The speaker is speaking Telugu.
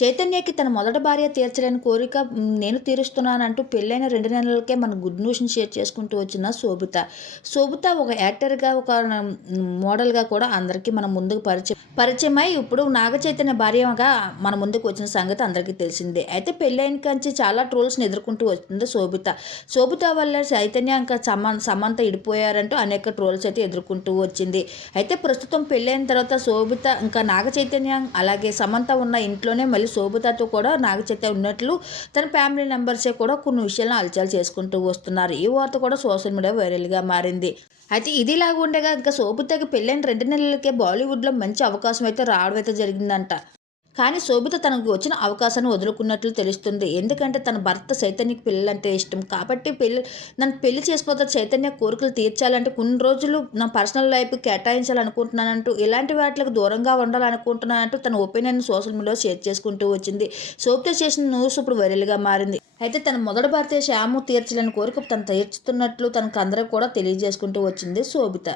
చైతన్యకి తన మొదటి భార్య తీర్చలేని కోరిక నేను తీరుస్తున్నానంటూ పెళ్ళైన రెండు నెలలకే మన గుడ్ న్యూస్ని షేర్ చేసుకుంటూ వచ్చిన శోభిత. శోభిత ఒక యాక్టర్గా ఒక మోడల్గా కూడా అందరికీ మన ముందుకు పరిచయం పరిచయమై ఇప్పుడు నాగ చైతన్య భార్యగా మన ముందుకు వచ్చిన సంగతి అందరికీ తెలిసిందే. అయితే పెళ్ళైన కంచి చాలా ట్రోల్స్ని ఎదుర్కొంటూ వస్తుంది శోభిత. శోభిత వల్ల చైతన్య ఇంకా సమ సమంత ఇడిపోయారంటూ అనేక ట్రోల్స్ అయితే ఎదుర్కొంటూ వచ్చింది. అయితే ప్రస్తుతం పెళ్ళైన తర్వాత శోభిత ఇంకా నాగ చైతన్య అలాగే సమంత ఉన్న ఇంట్లోనే మళ్ళీ శోభితతో కూడా నాగ చైతన్య ఉన్నట్లు తన ఫ్యామిలీ మెంబర్సే కూడా కొన్ని విషయాలను అలచాలు చేసుకుంటూ వస్తున్నారు. ఈ వార్త కూడా సోషల్ మీడియా వైరల్గా మారింది. అయితే ఇదిలాగా ఉండగా ఇంకా శోభితకి పెళ్ళైన రెండు నెలలకే బాలీవుడ్లో మంచి అవకాశం అయితే రావడం అయితే జరిగిందంట. కానీ శోభిత తనకు వచ్చిన అవకాశాన్ని వదులుకున్నట్లు తెలుస్తుంది. ఎందుకంటే తన భర్త చైతన్యకి పెళ్ళంటే ఇష్టం. కాబట్టి పెళ్ళి నన్ను పెళ్ళి చేసిపోతే చైతన్య కోరికలు తీర్చాలంటే కొన్ని రోజులు నా పర్సనల్ లైఫ్ కేటాయించాలనుకుంటున్నానంటూ ఇలాంటి వాటికి దూరంగా ఉండాలనుకుంటున్నానంటూ తన ఒపీనియన్ సోషల్ మీడియాలో షేర్ చేసుకుంటూ వచ్చింది. శోభిత చేసిన న్యూస్ ఇప్పుడు వైరల్గా మారింది. అయితే తన మొదటి భర్త శ్యాము తీర్చలేని కోరిక తను తీర్చుతున్నట్లు తనకు అందరూ కూడా తెలియజేసుకుంటూ వచ్చింది శోభిత.